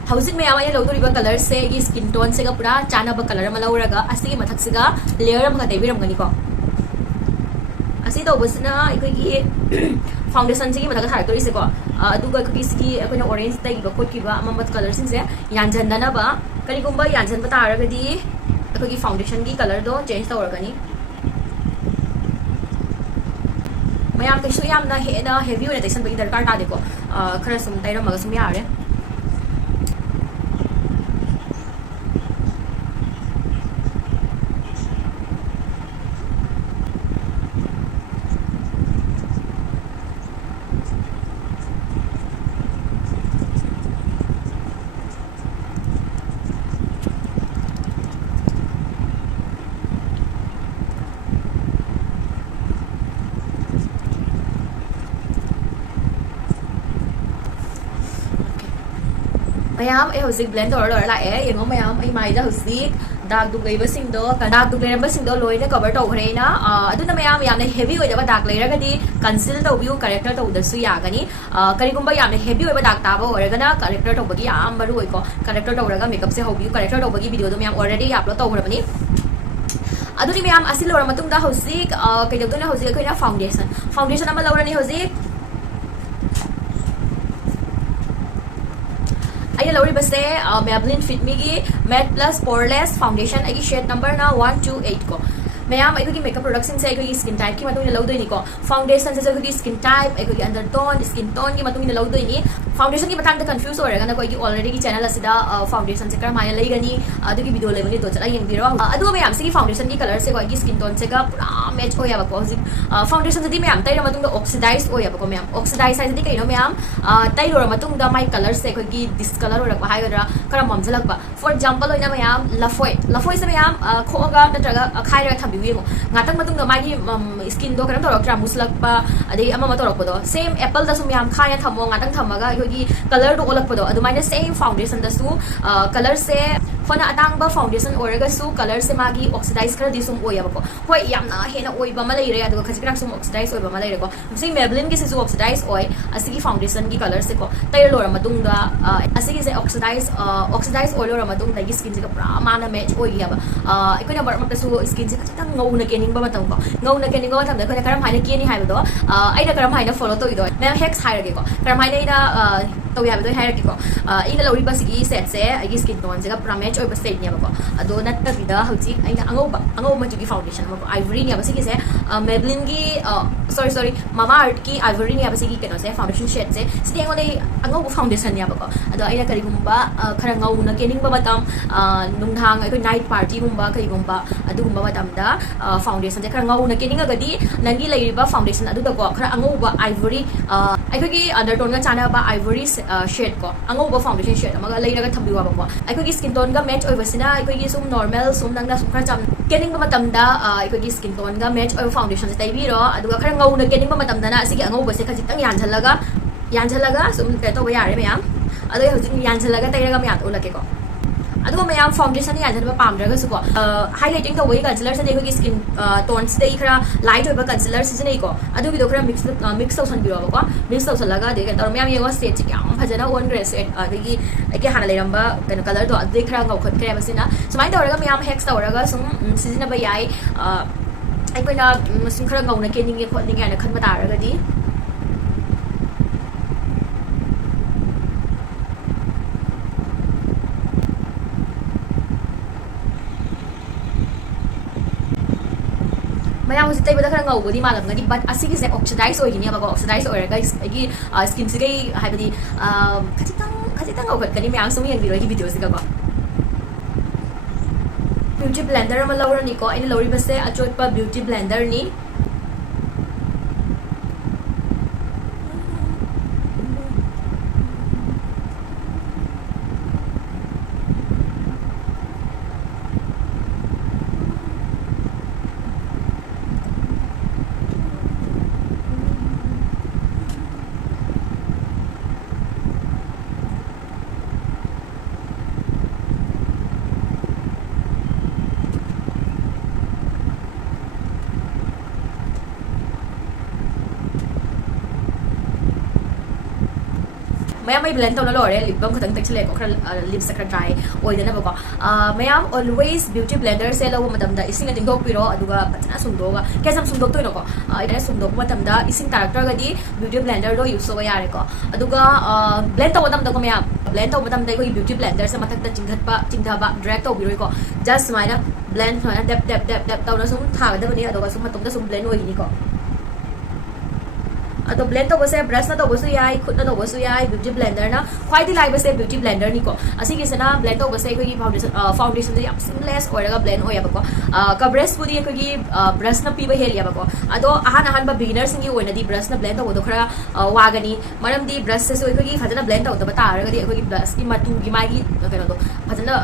ꯍꯧꯖꯤꯛ ꯃꯌꯥꯝ ꯑꯩꯅ ꯂꯧꯗꯣꯔꯤꯕ ꯀꯂꯔꯁꯦ ꯑꯩꯒꯤ ꯁ꯭ꯀꯤꯟ ꯇꯣꯟꯁꯤꯒ ꯄꯨꯔꯥ ꯆꯥꯟꯅꯕ ꯀꯂꯔ ꯑꯃ ꯂꯧꯔꯒ ꯑꯁꯤꯒꯤ ꯃꯊꯛꯁꯤꯒ ꯂꯦꯌꯔ ꯑꯃꯒ ꯇꯩꯕꯤꯔꯝꯒꯅꯤꯀꯣ ꯑꯁꯤ ꯇꯧꯕꯁꯤꯅ ꯑꯩꯈꯣꯏꯒꯤ ꯐꯥꯎꯟꯗꯦꯁꯟꯁꯤꯒꯤ ꯃꯊꯛꯇ ꯊꯥꯔꯛꯇꯣꯔꯤꯁꯦꯀꯣ ꯑꯗꯨꯒ ꯑꯩꯈꯣꯏꯒꯤ ꯁꯤꯒꯤ ꯑꯩꯈꯣꯏꯅ ꯑꯣꯔꯦꯟꯖ ꯇꯩꯈꯤꯕ ꯈꯣꯠꯈꯤꯕ ꯑꯃꯝꯕ ꯀꯂꯔꯁꯤꯡꯁꯦ ꯌꯥꯟꯁꯤꯟꯗꯅꯕ ꯀꯔꯤꯒꯨꯝꯕ ꯌꯥꯟꯁꯤꯟꯕ ꯇꯥꯔꯒꯗꯤ ꯑꯩꯈꯣꯏꯒꯤ ꯐꯥꯎꯟꯗꯦꯁꯟꯒꯤ ꯀꯂꯔꯗꯣ ꯆꯦꯟꯖ ꯇꯧꯔꯒꯅꯤ ꯃꯌꯥꯝ ꯀꯩꯁꯨ ꯌꯥꯝꯅ ꯍꯦꯟꯅ ꯍꯦꯚꯤ ꯑꯣꯏꯅ ꯇꯩꯁꯟꯕꯒꯤ ꯗꯔꯀꯥꯔ ꯇꯥꯗꯦꯀꯣ ꯈꯔ ꯁꯨꯝ ꯇꯩꯔꯝꯃꯒ ꯁꯨꯝ ꯌꯥꯔꯦ mayam ai hosik blend tor la e yengo mayam ai mai da hosik dark duk leiba sing do dark duk leiba sing do loina cover to khre na aduna mayam yamne heavy oi da dark leira ga di conceal to view corrector to da su ya gani kari gumba yamne heavy oi ba dark ta ba ore ga na corrector to bagi am baru oi ko corrector to raga makeup se ho view corrector to bagi video do mayam already upload to khre bani aduni mayam asil lora matung da hosik kai dok na hosik kai na foundation ama lora ni hosik I lori base Maybelline Fit Me gi Matte Plus Poreless Foundation agi shade number na 128 ko mayam ai ki makeup products se ai skin type ki matung lau doi ni ko foundation se ai skin type ai ki undertone skin tone ki matung lau doi ni foundation ki matang da confuse ore ga na ko ki already ki channel asida foundation se kar maya lai gani adu ki video level ni to chala yeng biro adu mayam se ki foundation ki color se ko ki skin tone se ga pura match hoya ba ko foundation se di mayam tai ra matung da oxidize hoya ba ko mayam oxidize sai di kai no mayam tai ro matung da my color se ko ki discolor ora ba hai ga kara mam jalak ba for example oina mayam lafoi se mayam kho ga natraga khai ra thabi wi mo ngatang matung da magi skin do karam torok tra muslak ba adai ama ma torok podo same apple da sum mayam khaya thamo ngatang thamaga yogi color do olak podo adu maina same foundation da su color se fona atang ba foundation oraga su color se magi oxidize kar di sum oya ba ko hoi yamna hena oi ba ma lai re adu khajikrak sum oxidize oi ba ma lai re ko sing Maybelline ki se su oxidize oi asigi foundation ki color se ko tai lora matung da asigi se oxidize oi lora matung da skin se ka pra mana match oi ya ba ikoi na bar ma su skin se ka ngau na kening ba matung ko ngau na kening ba matung da ko karam haina keni hai ba do ai da karam haina follow to ido na hex hai ra ke ko karam haina ina to ya ba do hai ra ke ko ina lori ba sigi set se ai skin tone se ka pra match oi ba set ni ba ko ado na ta bida hauji aina angau ma ju ki foundation ma ivory ni ba sigi se Maybelline ki sorry Mama Earth ki ivory ni ba sigi ke no se foundation shade se sidi angau nei angau bu foundation ni ba ko ado aina kari gumba khara ngau na kening ba matam nungthang ai ko night party gumba kai gumba adu gumba matam da foundation se khara ngau na kening ga di nangi lai ba foundation adu da ko khara angau ba ivory ai ko ki undertone ga chana ba ivory shade ko angau ba foundation shade ama ga lai ra ga thambi wa ba ko ai ko ki skin tone ga match oi basina ai ko ki sum normal sum nang na sum khara cham kening ba matam da ai ko ki skin tone ga match oi foundation se tai bi ro adu ga khara ngau na kening ba matam da na asigi angau ba se khajik tang yan chalaga sum te to ba yare mayam adu hojik yan chalaga tai ra ga mayam ulake ko adu mayam foundation ni yan chalaga pam dra ga su ko highlighting to wai concealer se ko ki skin tones dei khara light oi ba concealer se nei ko adu bi do khara mix to san bi ro ko mix to salaga de kan tar mayam yengo set chik yam phajana one grade set agi agi hana le ramba kan color to adu khara ngau khat kre ba sina sumai to ra ga mayam hex to ra ga sum sizina ba yai ai ko na sum khara ngau na kening ge khot ni ga na khan ba ta ra ga di mayam usi tai bada khara ngau bodi malam ngani but asigi se oxidize oi ni ba ko oxidize oi ga agi skin se gai hai badi khachitang ngau khat kani mayam sum yang biro gi video se ga ko beauty blender ma lawra ni ko ina lawri base achoi pa beauty blender ni mayam may blend to na lore lip balm khatang texture ko khara lips sa khara dry oil na ba ko mayam always beauty blender se lawo madam da ising ating dog piro aduga patna sumdoga kesam sumdog to no ko ida sumdog madam da ising character ga di beauty blender do use so yare ko aduga blend to madam da ko mayam blend to madam da ko beauty blender se mathak da chingtha ba drag to biro ko just maina blend na dep to na sum tha da bani aduga sum matom da sum blend oi ni ko ado blend to bose brush na to bosu yai khut na to bosu yai beauty blender na khwai di lai bose beauty blender ni ko asigi se na blend to bose ko gi foundation di seamless oraga blend hoya ba ko coverage pudi ko gi brush na piba hel ya ba ko ado ahan ba beginner singi oina di brush na blend to do khara wagani maram di brush se so ko gi phajana blend to ba ta araga di ko gi brush ki matu gi magi kano do phajana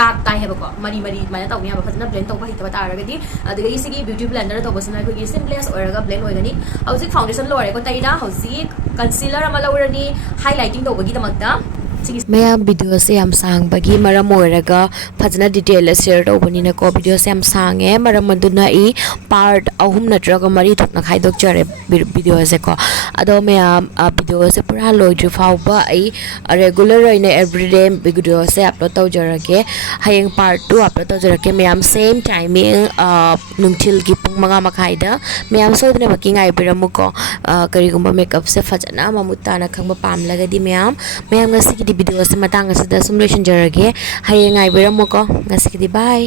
dark tai he ba ko mari mana to ni ba phajana blend to ba hi ta araga di ado gi sigi beauty blender to bose na ko gi seamless oraga blend hoigani hauji foundation lo ko taina hauji concealer ama lawrani highlighting to bagi damakta ꯃꯌꯥꯝ ꯚꯤꯗꯤꯑꯣꯁꯦ ꯌꯥꯝ ꯁꯥꯡꯕꯒꯤ ꯃꯔꯝ ꯑꯣꯏꯔꯒ ꯐꯖꯅ ꯗꯤꯇꯦꯜꯗ ꯁꯦꯌꯔ ꯇꯧꯕꯅꯤꯅꯀꯣ ꯚꯤꯗꯤꯑꯣꯁꯦ ꯌꯥꯝ ꯁꯥꯡꯉꯦ ꯃꯔꯝ ꯑꯗꯨꯅ ꯑꯩ ꯄꯥꯔꯠ 3 ꯅꯠꯇ꯭ꯔꯒ 4 ꯊꯣꯛꯅ ꯈꯥꯏꯗꯣꯛꯆꯔꯦ ꯚꯤꯗꯤꯑꯣꯁꯦꯀꯣ ꯑꯗꯣ ꯃꯌꯥꯝ ꯚꯤꯗꯤꯑꯣꯁꯦ ꯄꯨꯔꯥ ꯂꯣꯏꯗ꯭ꯔꯤ ꯐꯥꯎꯕ ꯑꯩ ꯔꯦꯒꯨꯂꯔ ꯑꯣꯏꯅ ꯑꯦꯕ꯭ꯔꯤꯗꯦ ꯚꯤꯗꯤꯑꯣꯁꯦ ꯑꯞꯂꯣꯗ ꯇꯧꯖꯔꯒꯦ ꯍꯌꯦꯡ ꯄꯥꯔꯠ 2 ꯑꯞꯂꯣꯗ ꯇꯧꯖꯔꯛꯀꯦ ꯃꯌꯥꯝ ꯁꯦꯝ ꯇꯥꯏꯃꯤꯡ ꯅꯨꯡꯊꯤꯜꯒꯤ ꯄꯨꯡ 5 ꯃꯈꯥꯏꯗ ꯃꯌꯥꯝ ꯁꯣꯏꯗꯅꯃꯛꯀꯤ ꯉꯥꯏꯕꯤꯔꯝꯃꯨꯀꯣ ꯀꯔꯤꯒꯨꯝꯕ ꯃꯦꯀꯞꯁꯦ ꯐꯖꯅ ꯃꯃꯨꯠ ꯇꯥꯅ ꯈꯪꯕ ꯄꯥꯝꯂꯒꯗꯤ ꯃꯌꯥꯝ ꯉꯁꯤꯒꯤꯗꯤ ꯚꯤꯗꯤꯑꯣꯁꯦ ꯃꯇꯥꯡ ꯑꯁꯤꯗ ꯁꯨꯝ ꯂꯣꯏꯁꯤꯟꯖꯔꯒꯦ ꯍꯌꯦꯡ ꯉꯥꯏꯕꯤꯔꯝꯃꯨꯀꯣ ꯉꯁꯤꯒꯤꯗꯤ ꯕꯥꯏ